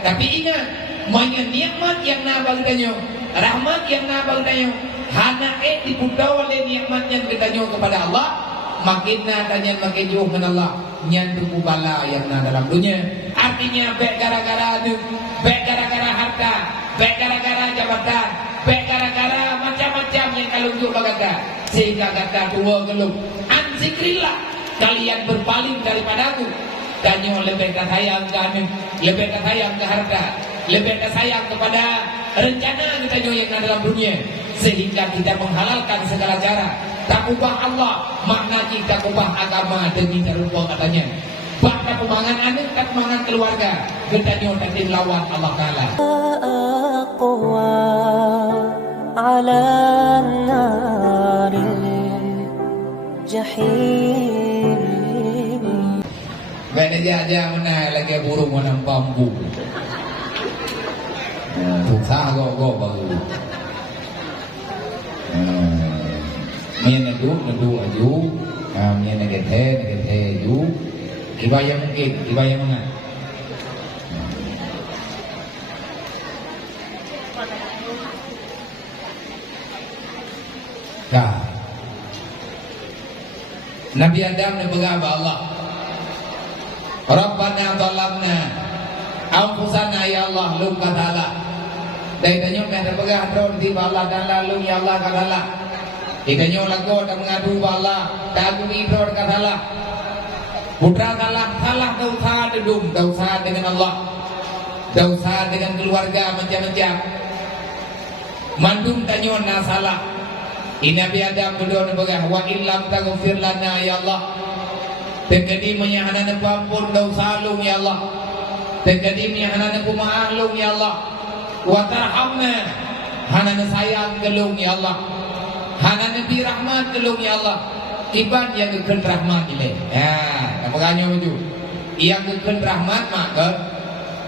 Tapi ingat, banyak nikmat yang nabal tanyo, rahmat yang nabal tanyo, hana dipudaw oleh nikmat yang bertanyo kepada Allah, makin tanya makin jauh dengan Allah, nyantu bala yang dalam dunia. Artinya baik gara-gara itu, baik gara-gara harta, baik gara-gara jabatan, baik gara-gara macam-macam yang kalau juga kata, sehingga kata dua geluk, anzikrillah, kalian berpaling daripada aku. Tanyo lebih sayang ke anu, lebih sayang ke harta, lebih sayang kepada rencana kita yang dalam dunia, sehingga kita menghalalkan segala cara. Tak ubah Allah, makna kita ubah agama demi rupa katanya. Bahkan pembangan anak, tak pembangan keluarga, kita nyotatin lawan Allah Ta'ala. Aqwa ala naril jahim. Benda aja mana lagi burung mana bambu. Susah go baru. Mian nedu aju, mian negete aju. Ibayang mungkin, ibayang mana? Dah. Nabi Adam ne bergaba Allah. Rabbana zalamna anfusana ya Allah lum katala. Dai tanyo kata pegah tron di Allah dan lalu ya Allah katala. Ikanyo lago dan mengadu Allah, tak gumi tron katala. Putra salah dosa dedum, dosa dengan Allah, dosa dengan keluarga macam-macam. Mandum tanyo na salah. Nabi Adam berdoa pegah wa illam taghfir lana ya Allah. Terkadi menyahana pampun dosa lung ya Allah. Terkadi menyahana kumaah lung ya Allah. Wa tarhamna hana sayang gelung ya Allah. Hana nabi rahmat gelung ya Allah. Iban yang keken rahmat ile. Ya, makanya itu. Yang keken rahmat maka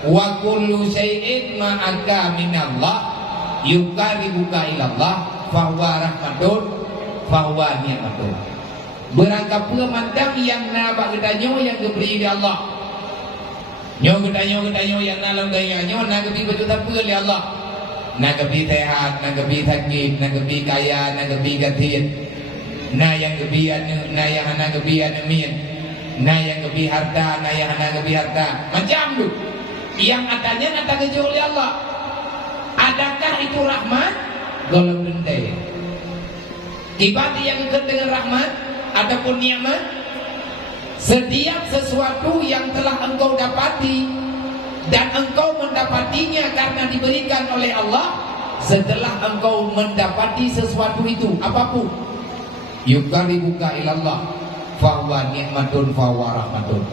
wa kullu syai'in ma'aka minallah yukaribuka ilallah fahuwa rahmatun fahuwa ni'matun. Berangkap pula mandang yang nabak kedanyo yang diberi oleh Allah. Nyo kedanyo yang nalam daya nyo nagabi betul apa oleh Allah. Nagabi sehat, nagabi sakit, nagabi kaya, nagabi gatin. Na yang gebian, na yang nagabian amin. Na yang gebi harta, na yang nagabi harta. Macam tu. Yang adanya nata kejo oleh Allah. Adakah itu rahmat? Golong dendai. Ibadah yang dengan rahmat adapun nikmat, setiap sesuatu yang telah engkau dapati dan engkau mendapatinya karena diberikan oleh Allah, setelah engkau mendapati sesuatu itu apapun, yukaribuka ilallah fahuwa ni'matun fahuwa rahmatun.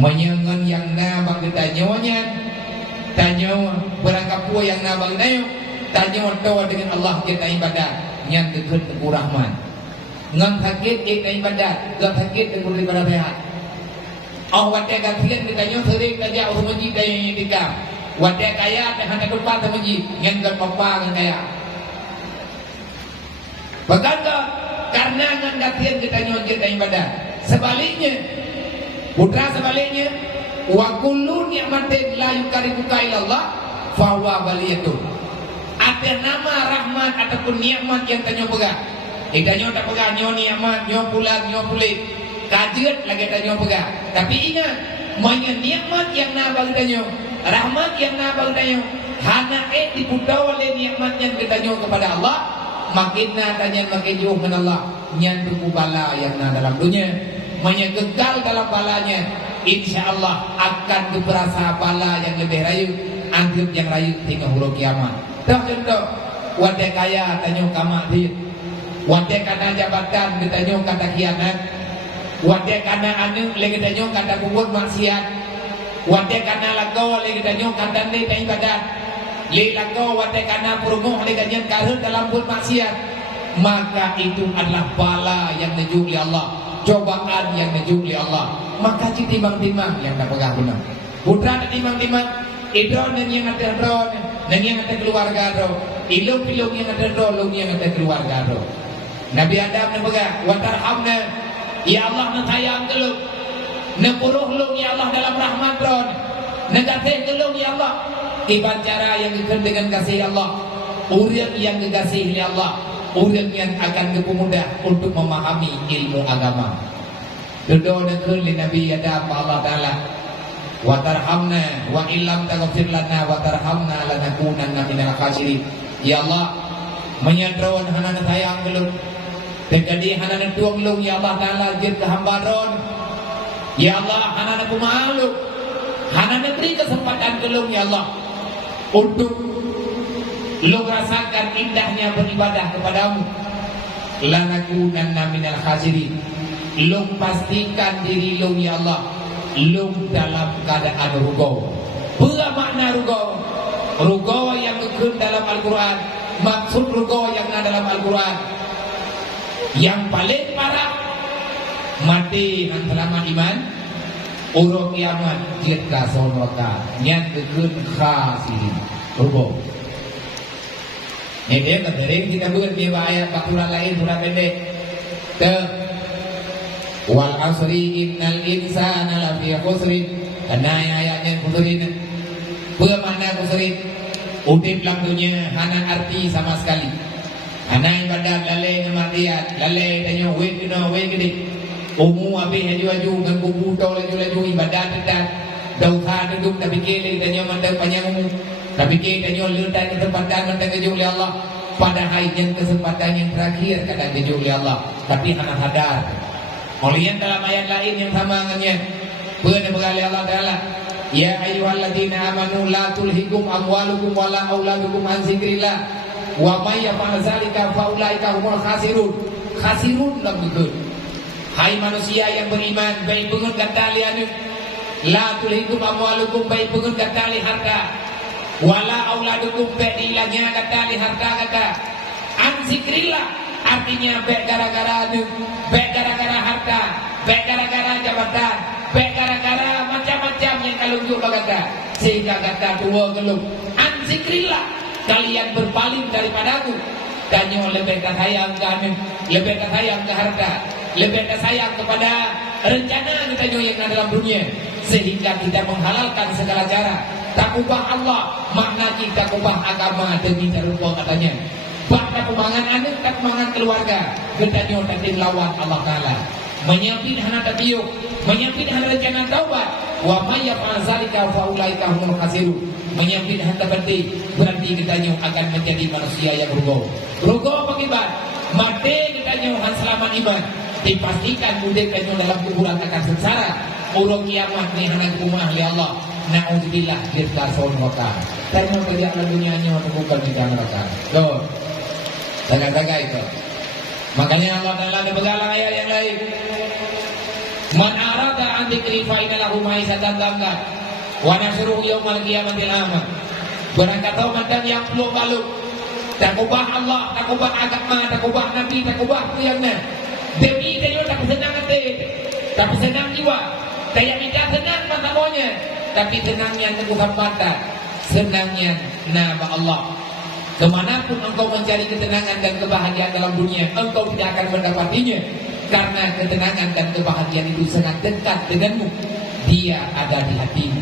Menyengan yang nabang ditanyanya, tanya berangkap pua yang nabang dayo, tanya doa dengan Allah kita ibadah yang dekat dengan rahmat. Ngan sakit kita ibadat, ngan sakit dengan ibadah sehat. Oh wadah kasihan ditanya sering saja orang masjid yang dikam. Wadah kaya dah hendak lupa sama masjid, yang ngan papa ngan kaya. Bagaimana? Karena ngan kasihan kita ibadat. Sebaliknya, putra sebaliknya, wa kullu ni'matin la yukaribuka ilallah fahuwa baliyatun. Ada nama rahmat ataupun nikmat yang tanya pegang. Nyo tak pegang, nyo nikmat, nyo pulang, nyo pulik. Kajian lagi tak nyo pegang. Tapi ingat, banyak nikmat yang nabal tanyo, rahmat yang nabal tanyo, hana dipudaw oleh nikmat yang kita nyo kepada Allah, makin tanya makin jauh dengan Allah. Nyantu bala yang dalam dunia, banyak gagal dalam balanya. Insya Allah akan berasa bala yang lebih rayu, anggap yang rayu hingga hulu kiamat. Dah contoh, wadah kaya tanyo kamak dia. Wadah kana jabatan ditanya kata khianat. Wadah kana anu lagi ditanya kata kubur maksiat. Wadah kana lago lagi ditanya kata ni tak ibadat. Li lago wadah kana perumuh lagi ditanya karut dalam kubur maksiat. Maka itu adalah bala yang nejuk oleh Allah, cobaan yang nejuk oleh Allah. Maka timbang-timbang yang tak pegang benar. Putra timbang-timbang itu yang ada roh, yang ada keluarga roh. Ilung-ilung yang ada roh, yang ada keluarga roh. Nabi Adam ne pegang wa tarhamna ya Allah na sayang geluk ne puruh lung ya Allah dalam rahmat ron Negateh gelung ya Allah. Ibarat cara yang dikenal dengan kasih Allah. Urang yang dikasih oleh Allah. Urang yang akan dipermudah untuk memahami ilmu agama. Doa nakul li Nabi Adam Allah Ta'ala. Wa tarhamna wa illam taghfir lana wa tarhamna lanakunanna minal khasirin. Ya Allah, menyadron hanana sayang gelung. Tegadi hanana tuang lung ya Allah Ta'ala jin kehambaron. Ya Allah, hanana kumalu. Hanana beri kesempatan gelung ya Allah untuk lu rasakan indahnya beribadah kepadamu. Lanakunanna minal khasirin. Lu pastikan diri lu ya Allah, lu dalam keadaan rugo. Apa makna rugo? Rugo yang dikut dalam Al-Quran. Maksud rugo yang ada dalam Al-Quran, yang paling parah mati selama iman, urut kiamat jika sonrota yang dikut khasirin rugo. Ini dia kering kita buat di ayat surah lain, surah pendek. Wal asri innal insana lafi khusrin. Karena ayatnya khusrin. Apa makna khusrin? Udip dalam dunia hana arti sama sekali. Hana ibadat lalai kematian, lalai tanya wait kena wait gede. Umu habis aju-aju ganggu buto laju-laju ibadat dekat. Dausa duduk tapi kiri tanya mandang panjang umum. Tapi kita letak kesempatan mentang keju oleh Allah. Pada hari yang kesempatan yang terakhir kadang keju oleh Allah. Tapi hana sadar. Kemudian dalam ayat lain yang sama dengannya, pernah berkali Allah Ta'ala, ya ayyuhalladzina amanu la tulhikum amwalukum wala auladukum an zikrillah wa may yaf'al dzalika fa ulaika humul khasirun. Khasirun lam betul. Hai manusia yang beriman, baik pengen kata lianu, la tulhikum amwalukum, baik pengen kata li harta, wala auladukum, baik ilahnya kata li harta kata an zikrillah. Artinya baik gara-gara anu, baik gara-gara harta, baik gara-gara jabatan, baik gara-gara macam-macam yang kalau juga kata. Sehingga kata dua gelung anzikrillah, kalian berpaling daripada aku. Kanyo lebih sayang ke anu, lebih sayang ke harta, lebih sayang kepada rencana kita yang ada dalam dunia. Sehingga kita menghalalkan segala cara. Tak ubah Allah, makna kita ubah agama demi cara katanya. Bahkan pembangunan anak, tak pembangunan keluarga. Kita nyotatin lawan Allah Ta'ala. Menyiapin hana tabiuk, menyiapin hana rencana taubat. Wa may yaf'al dzalika fa ulaika humul khasirun. Menyiapin hana penting, berarti kita akan menjadi manusia yang rugo. Rugo pengibat, mati kita han selamat iman. Dipastikan mudah kita dalam kuburan akan sengsara. Urung kiamat ni hana kumah li Allah. Na'udzubillah dirta sonrota. Saya mau kerja lagunya untuk bukan di neraka. Tuh. Jaga-jaga itu. Makanya Allah Ta'ala ada begalang ayat yang lain. Man arada an dzikri fa inna lahu ma'isatan dhankan wa nahsyuruhu yaumal qiyamatil a'ma. Barang kata mandang yang belum baluk, tak ubah Allah, tak ubah agama, tak ubah Nabi, tak ubah puyangnya. Demi dia tak senang hati, tak senang jiwa. Kayak minta senang mata maunya, tapi senangnya tunggu hambatan, senangnya nama Allah. Kemanapun engkau mencari ketenangan dan kebahagiaan dalam dunia, engkau tidak akan mendapatinya. Karena ketenangan dan kebahagiaan itu sangat dekat denganmu. Dia ada di hatimu.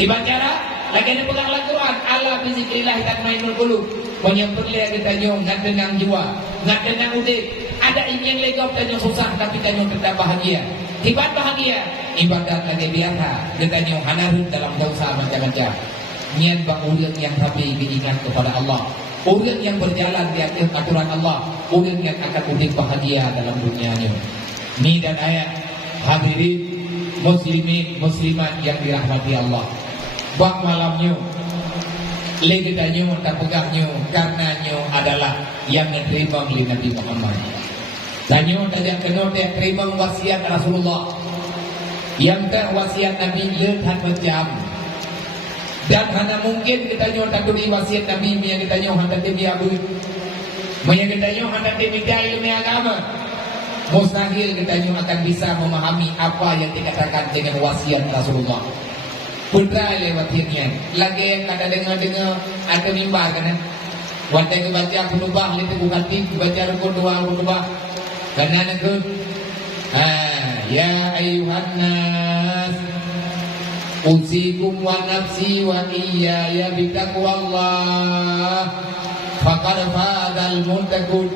Ibarat cara, lagi ada pegang Al-Quran. Allah bizikrillah tatmainnul qulub. Menyempurlia kita nyong, ngan tenang jiwa, ngan tenang udik. Ada ingin legop dan nyong susah, tapi kita nyong tetap bahagia. Ibarat bahagia, ibadat lagi biasa. Kita nyong hanarun dalam dosa macam-macam. Niat orang yang rapi diingat kepada Allah, orang yang berjalan di atas aturan Allah, orang yang akan udik bahagia dalam dunianya. Ini dan ayat hadirin muslimin muslimat yang dirahmati Allah. Bak malamnya legedannya tak pegahnya karenanya adalah yang menerima oleh Nabi Muhammad. Tanya tidak kena dia terima wasiat Rasulullah. Yang tak wasiat Nabi lihat macam. Dan hanya mungkin kita nyoh tak beri wasiat Nabi yang kita nyoh hendak dia abu, yang kita nyoh hendak dia ilmu agama. Mustahil kita nyoh akan bisa memahami apa yang dikatakan dengan wasiat Rasulullah. Putra lewatnya. Lagi yang kada dengar ada mimbar kan? Waktu baca kunubah itu bukan tip baca kunubah. Karena itu, ya ayuhan nas. Usikum wa nafsi wa iyaya bitaqwallah faqad fadal muttaqun.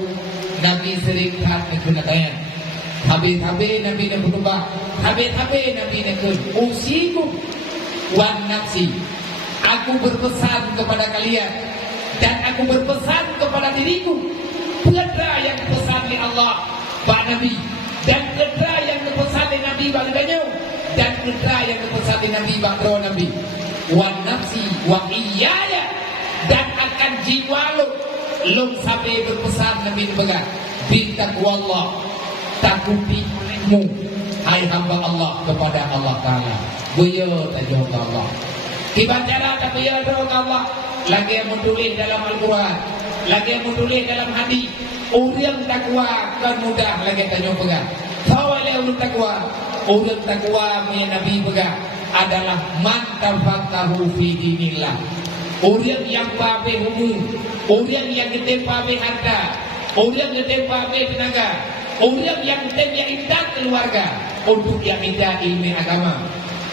Nabi sering khat ni kunataya. Habis-habis Nabi nak berubah. Habis-habis Nabi nak kun. Usikum wa nafsi. Aku berpesan kepada kalian dan aku berpesan kepada diriku. Perkara yang dipesan oleh Allah bagi Nabi dan perkara yang dipesan oleh Nabi bagi Nabi dan perkara yang dipesan oleh Nabi bagi Nabi. Wa nafsi wa iyaya, dan akan jiwa lu sampai berpesan Nabi begat. Bitaqwallah, takuti olehmu hai hamba Allah kepada Allah Ta'ala. Buya tajam Allah. Dibacara tak buya Allah. Lagi yang menulis dalam Al-Quran, lagi yang menulis dalam hadis. Orang takwa kan mudah lagi tanya pegang. Tahu oleh orang takwa punya Nabi pegang adalah man tafaqahu fi dinillah. Orang yang pabe umum, orang yang gede pabe harta, orang gede pabe tenaga, orang yang gede yang indah keluarga untuk yang indah ilmu agama.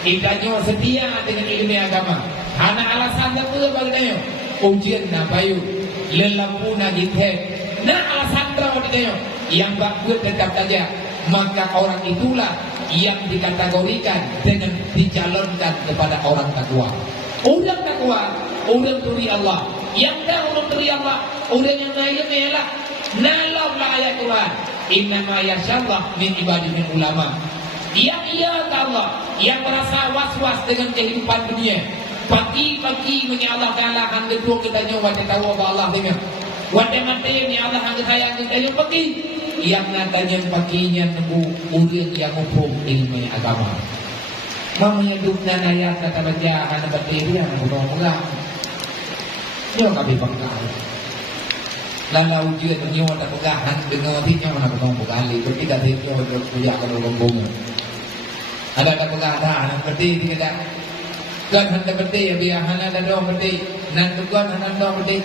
Idanya setia dengan ilmu agama. Hana alasan apa bagainya? Ujian na bayu, lelapu na githe. Nah alasan berapa dia? Yang bagus tetap saja. Maka orang itulah yang dikategorikan dengan dicalonkan kepada orang takwa. Orang takwa, orang turi Allah. Yang dah orang turi Allah, orang yang naik melah. Nalam la ayat Quran. Inna ma yashallah min ibadihi ulama. Yang ia Allah yang merasa was-was dengan kehidupan dunia. Pagi-pagi punya Allah Ta'ala hang gedung kita nyawa tahu apa Allah dengan. Wada mati ni Allah hang sayang kita yang pagi. Yang natanya paginya nebu urang yang hukum ilmu agama. Mamanya dukna ayat kata baca hana bati dia ngomong pegang. Nyo kami bangkai. Lalu ujian nyo tak pegahan dengar tinya mana ngomong pegali. Ketika dia kuliah kalau ngomong. Ada pegang dah bati tidak. Kan handa bati biar hana ada dong bati. Nan tuan hana dong bati.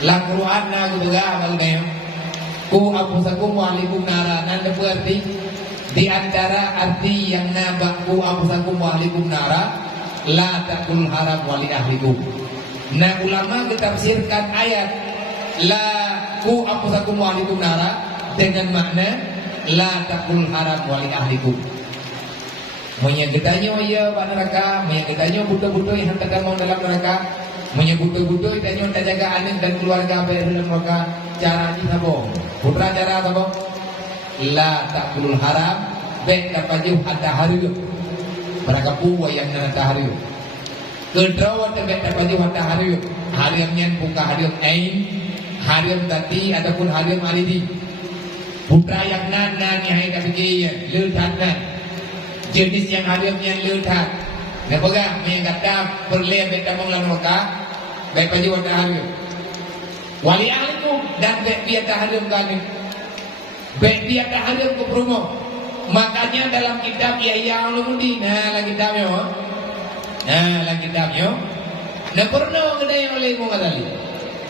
Lang Quran na gubaga balgayo. Ku apusakum walikum nara. Nanda berarti di antara arti yang nabak ku apusakum walikum nara, la takul haram wali ahlikum. Nah ulama ketafsirkan ayat la ku apusakum walikum nara dengan makna la takul haram wali ahlikum. Menyegetanya ya pada neraka, menyegetanya butuh-butuh yang hendak mau dalam neraka. Menyebut-butuh dan yang tak jaga anak dan keluarga dalam mereka. Cara ini sabong. Putra cara sabong. La takul haram. Baik dapat jauh ada hari. Mereka puwa yang nanti hari. Kedua baik dapat jauh ada hari. Hari yang nyen buka hari yang ain, hari yang tati ataupun hari yang alidi. Putra yang nan yang hai dah fikir letak nan. Jenis yang hari yang nyen letak. Nampakah mengatakan perleh beta menglan mereka baik pagi waktu hari wali ahliku dan baik biar tahrim kami baik biar tahrim ke promo. Makanya dalam kitab Yahya Ulumuddin lagi kitabnya lagi kitabnya nah pernah kedai oleh Muhammad Ali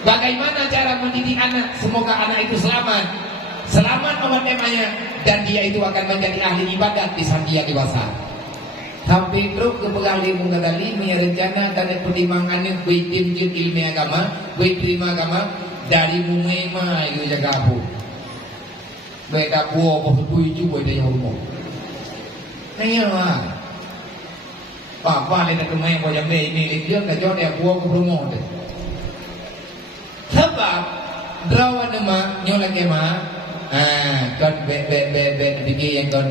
bagaimana cara mendidik anak semoga anak itu selamat awal temanya dan dia itu akan menjadi ahli ibadat di saat dia dewasa. Sampai terus ke pegali mengadali merencana dan pertimbangannya gue timjin ilmu agama, gue terima agama dari mumema itu jaga apa? Gue kapu apa setuju gue dari rumah. Nanya lah. Apa lena rumah yang boleh ini dia kerja dia buat ke rumah deh. Sebab drawan nama nyola kema, kan be digi yang kon.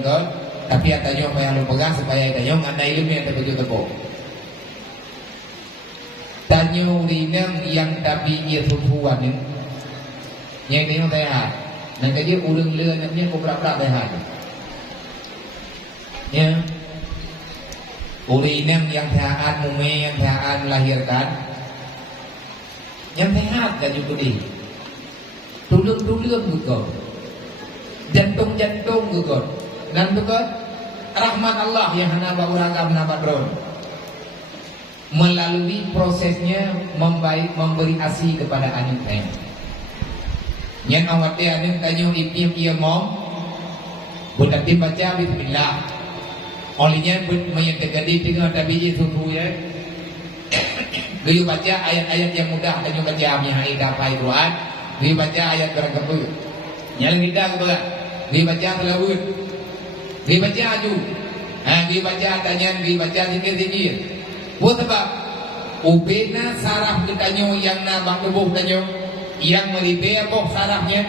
Tapi atanya apa yang lu pegang supaya atanya ada ilmu yang terbetul-betul. Tanyo rinang yang tapi ia tujuan ni. Yang ni yang sehat. Dan kerja urang leur namanya kau berak-berak sehat. Ya. Urinang yang sehat, mume yang sehat melahirkan. Yang sehat kan juga ni. Tulung-tulung juga. Jantung-jantung juga. Dan juga rahmat Allah yang hana bauraga menabadron melalui prosesnya memberi asi kepada anak saya. Yang awak dia anak tanya ipi mom, budak baca bismillah. Olehnya menyedekati dengan tabi itu ya. Dia baca ayat-ayat yang mudah dan juga jamiah dapat Quran. Dia baca ayat beragam. Yang kita kebelah. Dia baca telawud. Dia baca aju. Dia baca tanya, dia baca zikir-zikir. Buat sebab ubena saraf ketanyo yang nabak tubuh tanyo yang meribe boh sarafnya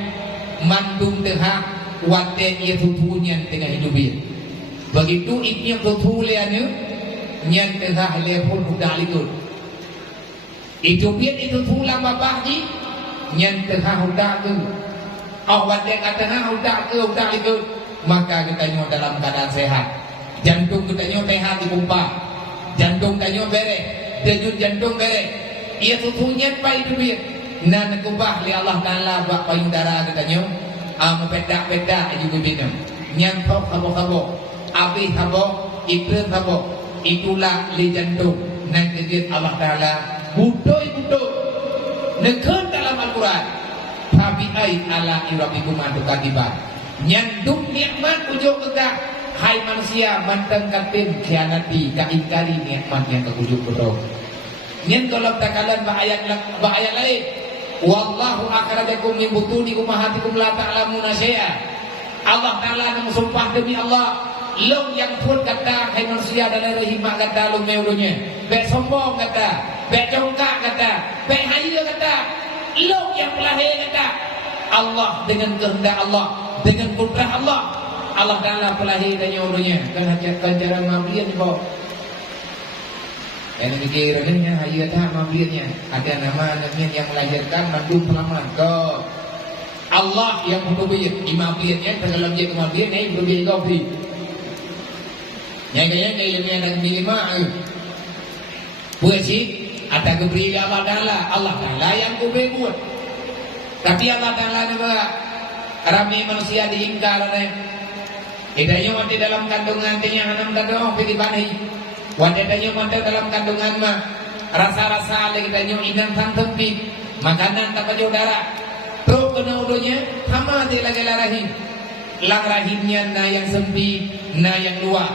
mandum tehak wate ia tutunya tengah hidup dia. Begitu itnya tutuliannya nyan tehak lepon udah likut. Itu biar itu tulang babahji nyan tehak udah tu. Wate katanya udah likut. Maka ketanyo dalam keadaan sehat. Jantung ketanyo sehat dipompa. Jantung ketanyo beres. Denyut jantung beres. Ia tutunya pa itu biar. Nan kubah li Allah Taala bak payudara ketanyo. Pedak-pedak juga bina. Nyantok habok-habok. Abis habok, iklan habok. Itulah li jantung. Nan kejadian Allah Taala budoi-budoi. Nekun dalam Al-Quran. Tabi'ai ala irabikum adukakibat. Nyandung nikmat ujung tegak. Hai manusia manteng katin khianati kaingkari nikmat yang kekujuk betul. Nyen kalau takalan ayat lain. Wallahu akhrajakum min butuni ummahatikum la ta'lamuna syai'a. Allah Taala nak sumpah demi Allah, long yang pun kata hai manusia dalam rahim mak kata long meudunya. Bek sombong kata, bek congkak kata, bek haya kata, long yang pelahir kata. Allah dengan kehendak Allah, dengan kudrah Allah, Allah Taala pelahir dan meudunya. Kan hajatkan cara mablian kau. Yang demikiannya hayatah mabliannya ada nama namanya yang melahirkan mandum pelaman kau. Allah yang berubah imabliannya dalam dia kemablian ini berubah kau beri. Yang kayaknya ada minimal. Puisi ada keberi Allah Taala yang kuberi buat. Tapi Allah Taala juga ramai manusia diingkar oleh. Idanya mati dalam kandungan tinya hanam kandung pilih bani. Wadadanya mati dalam kandungan mah rasa-rasa lagi tanya inang santempi makanan tak pada udara. Terus kena udonya hama dia lagi rahim. Lang rahimnya na yang sempit, na yang luar.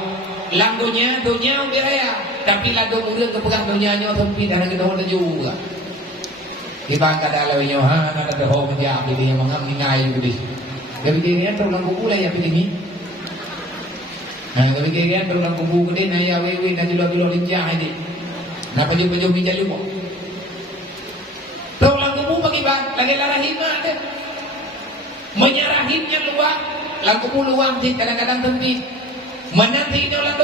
Lang dunia udah raya. Tapi lagu murid kepegang dunianya sempit dan kita udah juga. Di bangka dalam nyohan ada terhom menjadi dia mengamningai begitu. Jadi dia terus lang kubulah ya begini. Nah, kalau kalian berulang kubu gede, nah ya wewe, nah jual lincah ini. Nah pejuh bijak lupa. Berulang kubu bagi bang, lagi larahimah ada. Menyarahimnya luar, lang kubu luang sih kadang-kadang tempi. Menanti ini orang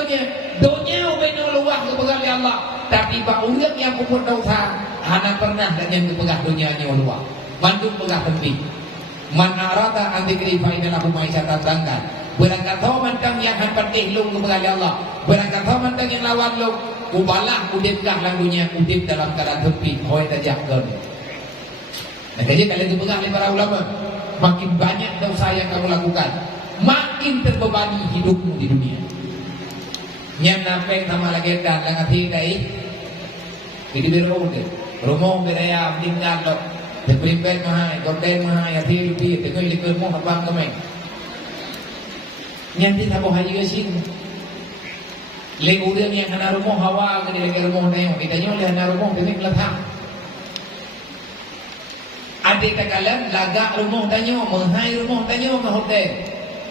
donya ubeno luar kepegang Allah. Tapi pak ulang yang kubur dosa, hana pernah dan yang kepegang donyanya luar. Mandung pegang tempi. Man arada antikri fa'inalah humaisatan bangkat. Berangkat tahu mantang yang penting lu kepada Allah. Berangkat tahu mantang yang lawan lu. Ubalah udipkah lagunya udip dalam keadaan tepi. Hoi tajak kau. Nah, jadi kalian dipegang oleh para ulama. Makin banyak dosa yang kamu lakukan, makin terbebani hidupmu di dunia. Yang napeng sama lagi dan langat hidai. Jadi berumur deh. Rumah beraya meninggal dok. Deprimpen mahal, gorden mahal, ya tiru-tiru. Tengok likut mau habang kemeng. Nyanti tak boleh juga sih. Lego dia yang kena rumah hawa ke dia rumah nayong. Kita nyolah kena rumah demi meletak. Adik takalan lagak rumah tanyo, menghai rumah tanyo ke hotel.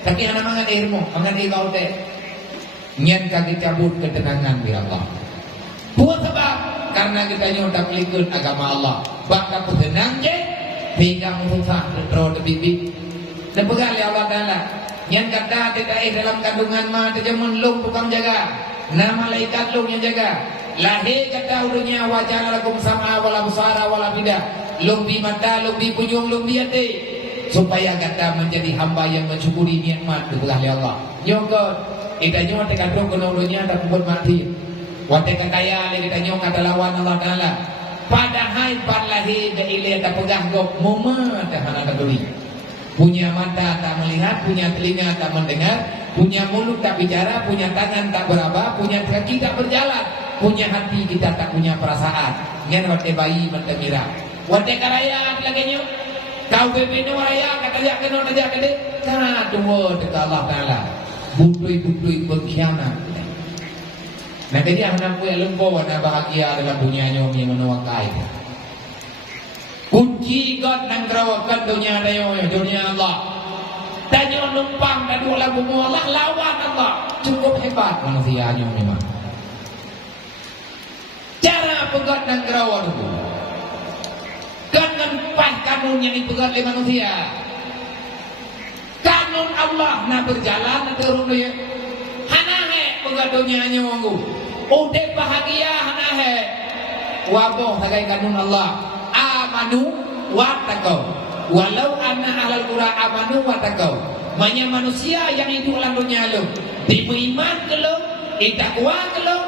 Tapi anak mangan di rumah, mangan di hotel. Nyan kaki cabut ketenangan di Allah. Buat sebab karena kita nyodah pelikut agama Allah. Bak aku tenang je, pegang susah terus terbibit. Dan pegang oleh Allah Taala. Yang kata tidak dalam kandungan mah terjamun lung tukang jaga. Nama malaikat lung yang jaga. Lahir kata udunya wajah lakum sama wala busara wala bidah. Lung di mata, lung di kunjung, lung di hati. Supaya kata menjadi hamba yang mensyukuri nikmat diberi Allah. Nyokot, kita nyokot kadang kena udunya tak kumpul mati. Wate kaya kita nyokot kata lawan Allah Taala. Padahal par lahir dan ilah tak pegang gok mumat dah anak kaduli. Punya mata tak melihat, punya telinga tak mendengar, punya mulut tak bicara, punya tangan tak beraba, punya kaki tak berjalan, punya hati kita tak punya perasaan. Ngan wate bayi mentemira. Wate karaya lagi nyo. Kau bebeno raya kata jak kena kade. Kana dua dekat Allah Taala. Budui berkhianat. Nah kaya anak ku yang lempo na bahagia dalam dunia nyo yang menuakai. Kunci God nang gerawakan dunia dayo dunia Allah. Danyo numpang dan ulang bumu Allah lawan Allah. Cukup hebat manusia nyo memang. Cara pegat nang gerawan itu. Kan ngempah kanun yang dipegat oleh manusia. Kanun Allah na berjalan turun dia. Hanahe pegat dunia nyo. Udah bahagia hanahe waboh sagai kanun Allah amanu wattaqau walau anna ahlal qura amanu wattaqau banyak manusia yang hidup dalam dunia lu beriman ke lu itakwa ke lu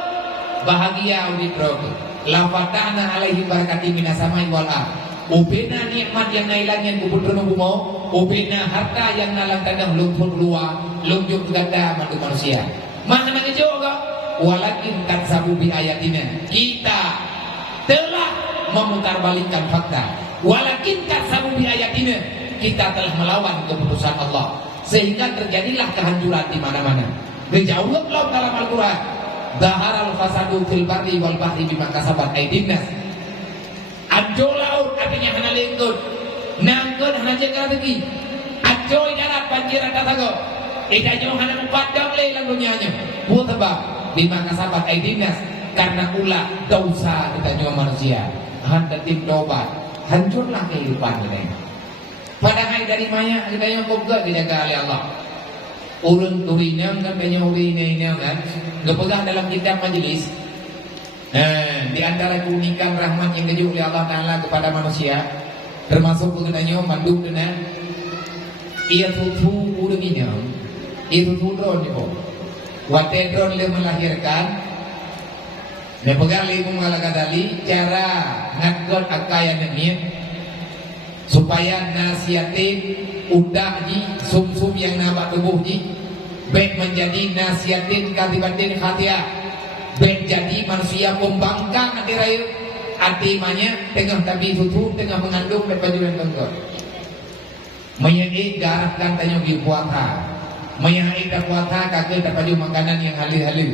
bahagia uditrok la fatana alaihi barakati minas samai wal ard ubena nikmat yang nailangan kubudun mau ubena harta yang nalang tanah lumpur luar lumjuk ganda mandu manusia mana juga walakin kadzabu bi ayatina kita telah memutarbalikkan fakta walakin kadzabu bi ayatina kita telah melawan keputusan Allah sehingga terjadilah kehancuran di mana-mana. Dijawab Allah dalam Al-Qur'an zaharal fasadu fil barri wal bahri bima kasabat aydin nas ajo laut artinya hana lengkut nangkut hana jaga lagi ajo darat banjir atago idajo hana padang le lang dunianya buat sebab bima kasabat aidinas karena ulah dosa kita nyawa manusia hendak tim tobat hancurlah kehidupan kita padahal dari maya kita yang boga dijaga oleh Allah urun turinya kan banyak urinnya kan gepegah dalam kitab majelis di antara keunikan rahmat yang diberi oleh Allah Ta'ala kepada manusia termasuk mengenai mandung dengan ia tutu urunnya itu tudron itu watedron le melahirkan nepegali mengalakadali cara ngakon akayan ini supaya nasiatin udah ji sum-sum yang nabak tubuh ji baik menjadi nasiatin katibatin khatiah baik jadi manusia pembangkang hati rayu artimanya tengah tabi tutu tengah mengandung dan bajuan tengkor menyedih darah kan tanya puasa menyahai dan puasa kagak terpaju makanan yang halil-halil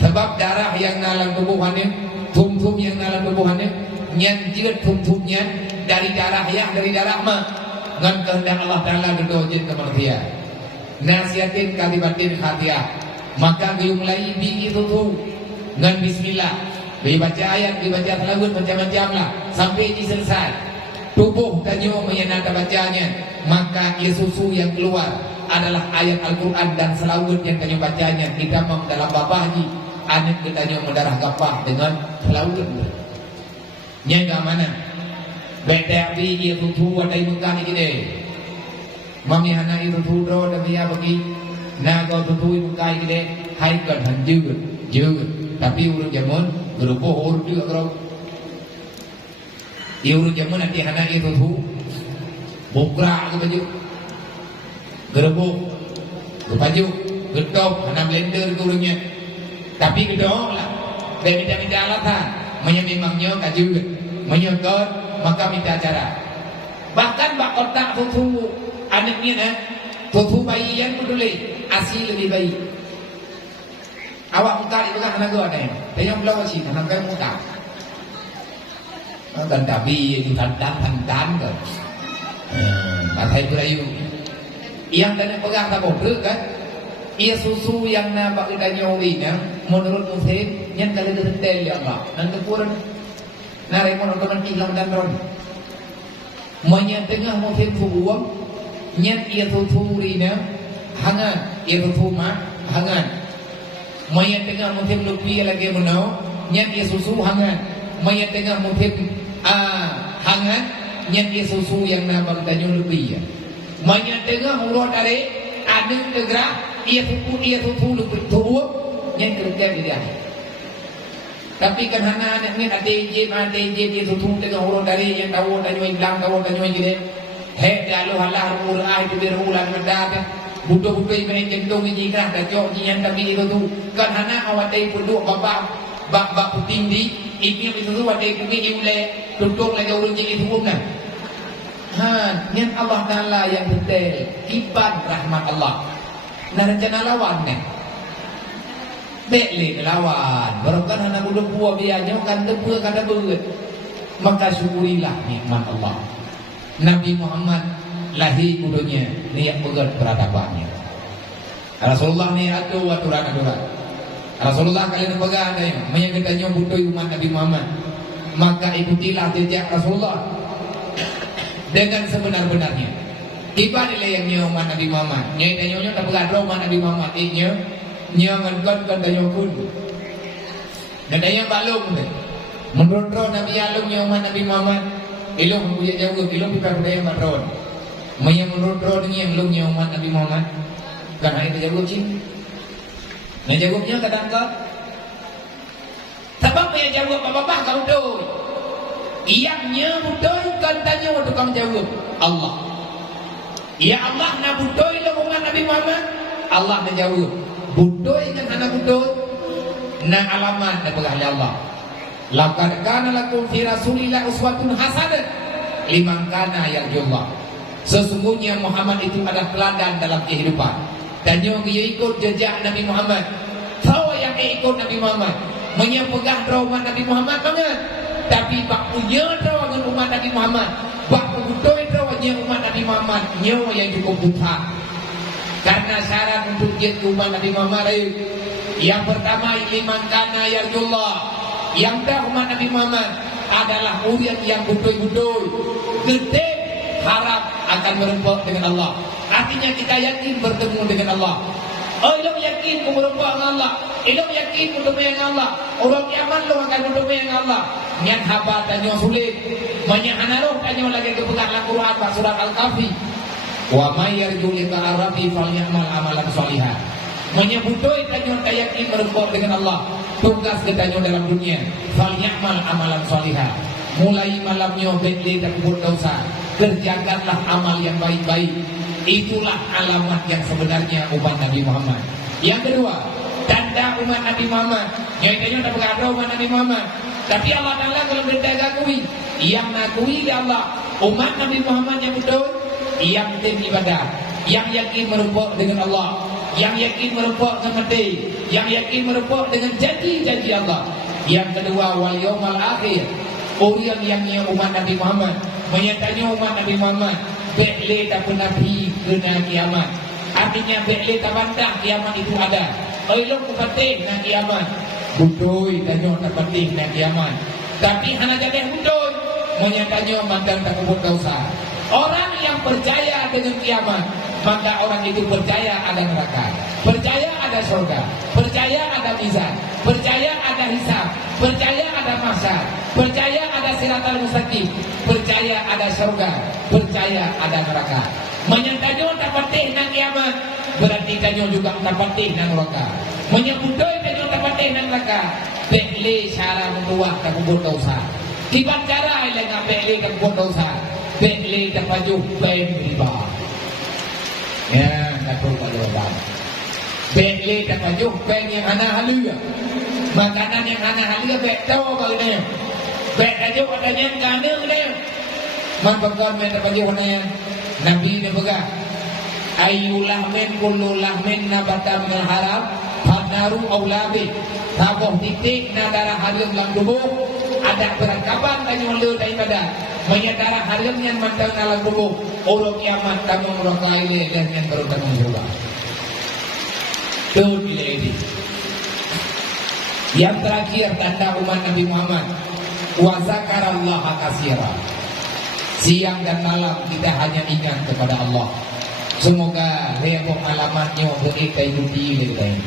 sebab darah yang nalang tubuhannya tum-tum yang nalang tubuhannya nyanjir tum-tumnya dari darah yang dari darah mah ngan kehendak Allah Ta'ala gedojin ke manusia nasihatin kalibatin khatiah maka gue mulai bi itu tuh ngan bismillah dibaca ayat dibaca selawat macam-macam lah sampai ini selesai tubuh tanyo menyenangkan bacanya maka susu yang keluar adalah ayat Al-Quran dan selawat yang tanyo bacanya kita mau dalam babah ji anak kita tanyo mendarah gapah dengan selawat nya enggak mana beda bi susu ada yang mengkani gini mami hana itu tudro dan dia bagi naga tutu mengkani gini hai kan hanjur juga tapi urut jamun gerupo urut juga kalau urut jamun nanti hana itu tuh bukra ke baju gerupo ke baju gedok hana blender ke urutnya tapi gedok lah dan minta alatan memangnya kaju menyokot maka minta cara bahkan bak otak tutu anaknya nah tutu bayi yang peduli asli lebih baik awak muka itu kan anak gua ada yang belum sih anak kamu muka dan tapi itu tantan ke bahasa itu ayu yang tanya pegang tak bodoh kan ia susu yang nampak kita nyawinnya menurut Muslim yang kali tertentu ya Allah nanti kurang naremon otoman hilang dan ron menyatengah Muslim subuang nyat ia tuturina hangat ia tutuma hangat mayat tengah Muslim lebih lagi menau nyat ia susu hangat mayat tengah Muslim hangat nyat ia susu yang nabang tanyo lebih ya mayat tengah urut dari ada tegak ia tutu lebih tua nyat kerja dia tapi kan hana anaknya ada ije dia tutu tengah urut dari yang tahu tanyo hilang tahu tanyo gini he dalu halah murah itu berulang mendadak budo-budo yang jendong ini kan dah jauh yang tapi itu tu kan hana awak day penduk bab tinggi ini itu tu awak day pergi oleh duduk lagi urut jadi tu pun yang Allah Taala yang detail ibadah rahmat Allah nah rencana lawan ni Bekle melawan. Barangkan anak muda buah biarnya kan tebel kada beut. Maka syukurilah nikmat Allah. Nabi Muhammad lahir kudunya niat berat peradabannya. Rasulullah ni aturan-aturan. Rasulullah kalian pegang ada yang menyangkutnya butuh umat Nabi Muhammad. Maka ikutilah jejak Rasulullah dengan sebenar-benarnya. Tiba nilai yang nyo umat Nabi Muhammad. Nyai tanya tak berada umat Nabi Muhammad. Nyo ngan tanya pun. Dan tanya balung tu. Menurut Nabi Alung yang umat Nabi Muhammad. Ilung punya jauh, ilung kita budaya matron. Menurut ni yang lung yang umat Nabi Muhammad. Karena itu jauh cing. Yang jawabnya kadang-kadang. Sebab yang jawab apa-apa kau doi. Iaknya budoi kan tanya waktu kamu jawab Allah. Ya Allah nak budoi lah umat Nabi Muhammad. Allah nak jawab. Budoi kan anak budoi. Nak alamat nak berahli Allah. Laqad kana lakum fi Rasulillah uswatun hasanah liman kana yarjullah. Sesungguhnya Muhammad itu adalah teladan dalam kehidupan. Dan yang ikut jejak Nabi Muhammad. Tahu yang ikut Nabi Muhammad. Menyepegah umat Nabi Muhammad banget. Tapi bak punya dengan umat Nabi Muhammad. Bak putoi dengan umat Nabi Muhammad. Nyawa yang cukup buta. Karena syarat untuk jadi umat Nabi Muhammad yang pertama liman kana yarjullah. Yang dah umat Nabi Muhammad adalah urian yang budoi-budoi. Gede harap akan berempat dengan Allah. Artinya kita yakin bertemu dengan Allah. Oh, ilmu yakin berempat dengan Allah. Ilmu yakin bertemu dengan Allah. Orang kiamat lo akan bertemu dengan Allah. Niat haba tanya sulit. Banyak anaroh tanya lagi kepegang Al-Quran surat Al-Kahfi. Wa may yarju liqa rabbi falyamal amalan shalihan. Menyebutoi tanya yakin berempat dengan Allah. Tugas kita dalam dunia. Falyamal amalan shalihan. Mulai malamnya bedle dan kubur dosa. Kerjakanlah amal yang baik-baik. Itulah alamat yang sebenarnya umat Nabi Muhammad. Yang kedua, tanda umat Nabi Muhammad. Yang tak berkata umat Nabi Muhammad. Tapi Allah Ta'ala kalau berdaya akui. Yang nakui ya Allah. Umat Nabi Muhammad yang betul. Yang tim ibadah. Yang yakin merupakan dengan Allah. Yang yakin merupakan dengan mati. Yang yakin merupakan dengan janji-janji Allah. Yang kedua, wal yawmal akhir. Orang yang umat Nabi Muhammad. Menyatanya umat Nabi Muhammad. Bekle tak pernah pergi kena kiamat. Artinya bekle tak bantah kiamat itu ada. Elok kupatih nak kiamat. Budoi tanya tak patih nak kiamat. Tapi hanya jadi budoi. Menyatanya mantan tak kubur dosa. Orang yang percaya dengan kiamat, maka orang itu percaya ada neraka, percaya ada surga, percaya ada mizan, percaya ada hisab, percaya ada mahsyar, percaya ada siratal mustaqim, percaya ada surga, percaya ada neraka. Menyatakan tak patih nang kiamat, berarti kanyo juga tak patih nang neraka. Menyebutoi kanyo tak patih nang neraka, bekle cara membuat tak kubur dosa. Tiba cara yang bekle tak kubur dosa. Bekle tak baju bain riba. Ya, tak perlu jawaban. Bekle tak baju bain yang anak halia. Makanan yang anak halia bek tahu bagaimana. Bek baju adanya kana dia. Man pegang men tak baju warnanya. Nabi dia pegang. Ayyulah min kullu lahmin nabata min haram fanaru aulabi. Tabuh titik na darah haram dalam tubuh. Ada perangkapan tanya lu daripada menyadara haram yang mantang dalam tubuh. Orang kiamat kamu orang lain dan yang baru kamu juga. Tuh ini. Yang terakhir tanda umat Nabi Muhammad. Wa zakarallaha katsira. Siang dan malam kita hanya ingat kepada Allah. Semoga repot alamatnya berita ikuti kita ini.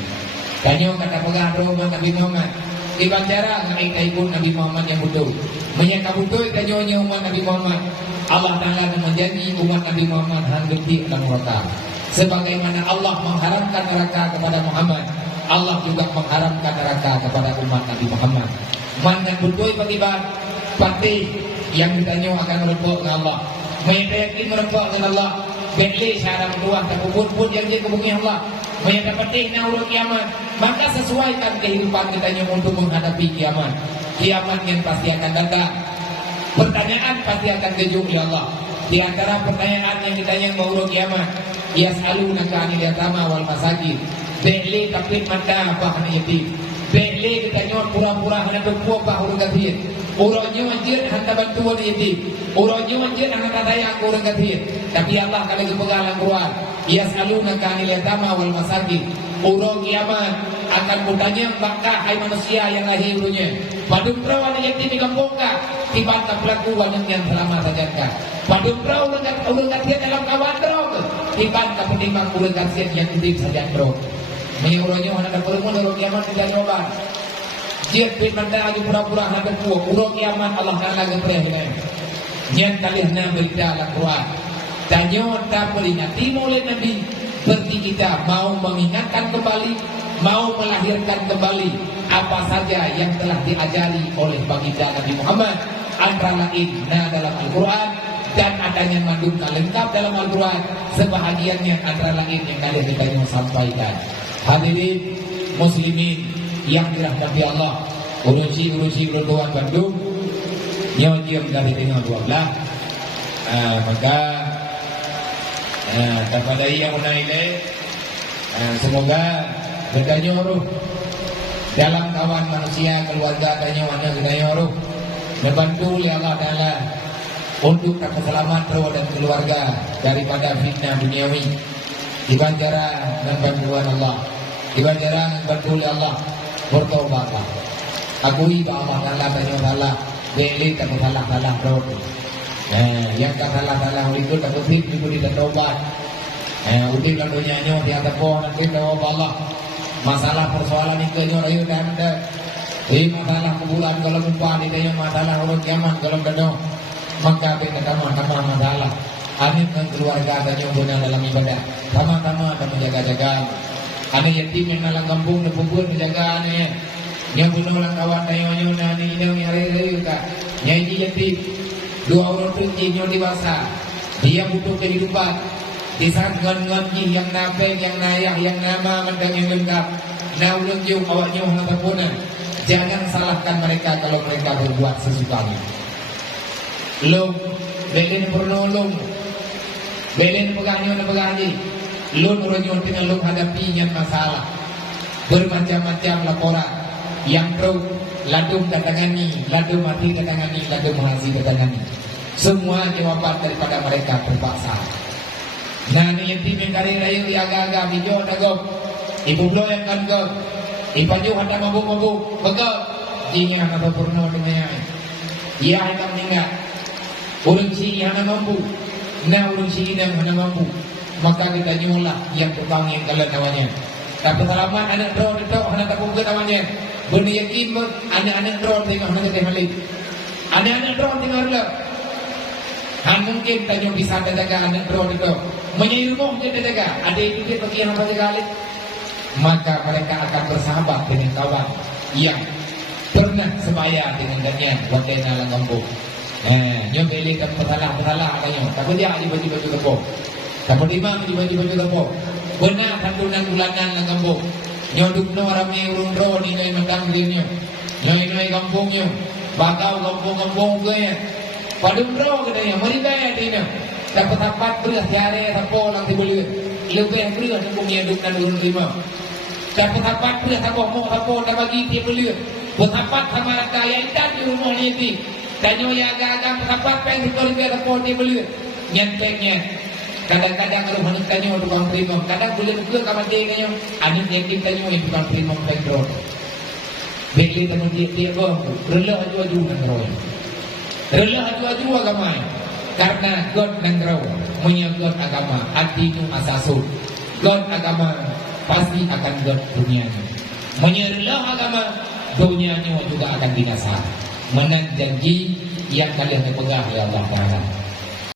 Kanyo kata pegang umat Nabi Muhammad. Dibacara mengenai ibu Nabi Muhammad yang betul. Menyangka betul kanyonya umat Nabi Muhammad. Allah Ta'ala menjadi umat Nabi Muhammad hanggepi dalam neraka. Sebagaimana Allah mengharamkan neraka kepada Muhammad, Allah juga mengharamkan neraka kepada umat Nabi Muhammad. Mana betul patibat pati yang ditanya akan merepot dengan Allah. Meyakin merepot dengan Allah. Bekle syarat berdoa tak kubur pun yang dia kebungi Allah. Menyatakan petihnya urut kiamat. Maka sesuaikan kehidupan kita untuk menghadapi kiamat. Kiamat yang pasti akan datang. Pertanyaan pasti akan kejuk ya Allah. Di antara pertanyaan yang ditanya mau urut kiamat, yas'alunaka 'anil yatama wal masakin. Beli tapi mata apa hana yatim. Beli kita nyot pura-pura hana tumpu apa urang gathir. Urangnya wajib hana bantuan yatim. Urangnya wajib hana kataya aku urang gathir. Tapi Allah kalau kepegang Al-Quran, yas'alunaka 'anil yatama wal masakin. Urang kiamat akan bertanya maka hai manusia yang lahir dulunya. Padum perawan yatim di kampung ka, tiba-tiba pelaku banyak yang selamat saja. Padum perawan urang gathir dalam kawan drog. Tiba-tiba penimang urang gathir yang hidup saja drog. Menurutnya ada perempuan orang kiamat tidak jawaban. Dia pun manda lagi pura-pura ada kuat. Orang kiamat Allah Taala geprehnya. Nyen kalihna berita Al-Quran. Tanya tak peringati oleh Nabi. Berarti kita mau mengingatkan kembali, mau melahirkan kembali apa saja yang telah diajari oleh baginda Nabi Muhammad. Antara lain dalam Al-Quran dan adanya mandung lengkap dalam Al-Quran. Sebahagiannya antara lain yang kalian ditanya sampaikan. Hadirin muslimin yang dirahmati Allah, urusi Tuan Bandung yang dari tengah 12. Maka kepada yang menaik semoga bertanya roh dalam kawan manusia keluarga tanya mana bertanya roh membantu oleh Allah Taala untuk keselamatan roh dan keluarga daripada fitnah duniawi. Dibanjara dan bantuan Allah, dibanjara dan bantuan Allah, bertobatlah. Akui bahwa Allah Taala salah, beli tak salah roh. Yang tak salah itu tak betul itu ditaubat. Udik lalunya nyo di atas pohon nanti tahu Allah. Masalah persoalan itu nyo rayu dan masalah kuburan kalau lupa di dalam masalah urut kiamat kalau kedong maka kita sama masalah. Amin dan keluarga adanya guna dalam ibadah. Sama-sama akan menjaga-jaga. Ada yatim yang dalam kampung dan pupur menjaga aneh. Yang bunuh lang kawan tayo-nyo na ninyo hari-hari ka. Yang yatim. 2 orang tunji nyo dewasa. Dia butuh kehidupan. Di saat ngon-ngon yang napeng, yang nayak, yang nama, mendang yang lengkap. Na ulun yung awak nyo hatapunan. Jangan salahkan mereka kalau mereka berbuat sesukanya. Lung, belen pernolong. Belen pegangnya lun orang dengan lun hadapinya masalah bermacam-macam laporan yang pro ladum datangani, ladum mati datangani, ladum hazi datangani. Semua jawaban daripada mereka terpaksa. Nah ni yatim yang kari raya di agak-agak hijau dagom. Ibu belo yang kan ke ipaju ada mabuk-mabuk begak jinya apa purno dengan ia akan meninggal. Urang si yang mampu na urang si yang mana mampu maka kita nyulah yang terbang yang kalian namanya. Tapi selamat anak drone itu anak tak mungkin namanya. Benih yakin anak-anak drone tengok nak tengok balik. Anak-anak drone tengok dulu. Han mungkin tanya bisa jaga anak drone itu. Menyirumuh dia jaga. Ada itu dia pergi yang apa jaga. Maka mereka akan bersahabat dengan kawan yang pernah sebaya dengan danian waktu dalam kampung. Nyobeli dan bersalah katanya. Tapi dia ada baju-baju tepuk. Tapi lima di baju-baju tepuk. Benar santunan bulanan lang kampung. Nyoduk no rame urung ro ni ngay mandang dirinya. Nyoi kampungnya. Bakau kampung-kampung ke ya. Padung ro katanya. Maribaya dina. Dapat tapat beras jare tapo lang dibeli. Lebih beras yang nyoduk dan urung lima. Dapat tapat beras tapo dah bagi dia beli. Bertapat sama kaya dan di rumah ni. Tanya yang agak-agak bertapat peng betul dia tapo dia beli. Nyentengnya. Kadang-kadang kalau hendak tanya tukang primong, kadang boleh kawan dia tanya, anak yang tanya yang tukang primong petrol. Beli tanya dia bang, rela aju-aju nangro. Rela aju-aju agama. Karena God nangro, menyangkut agama, hati itu asasul. God agama pasti akan God dunianya. Menyerlah agama, dunianya juga akan binasa. Menang janji yang kalian pegang oleh Allah Taala.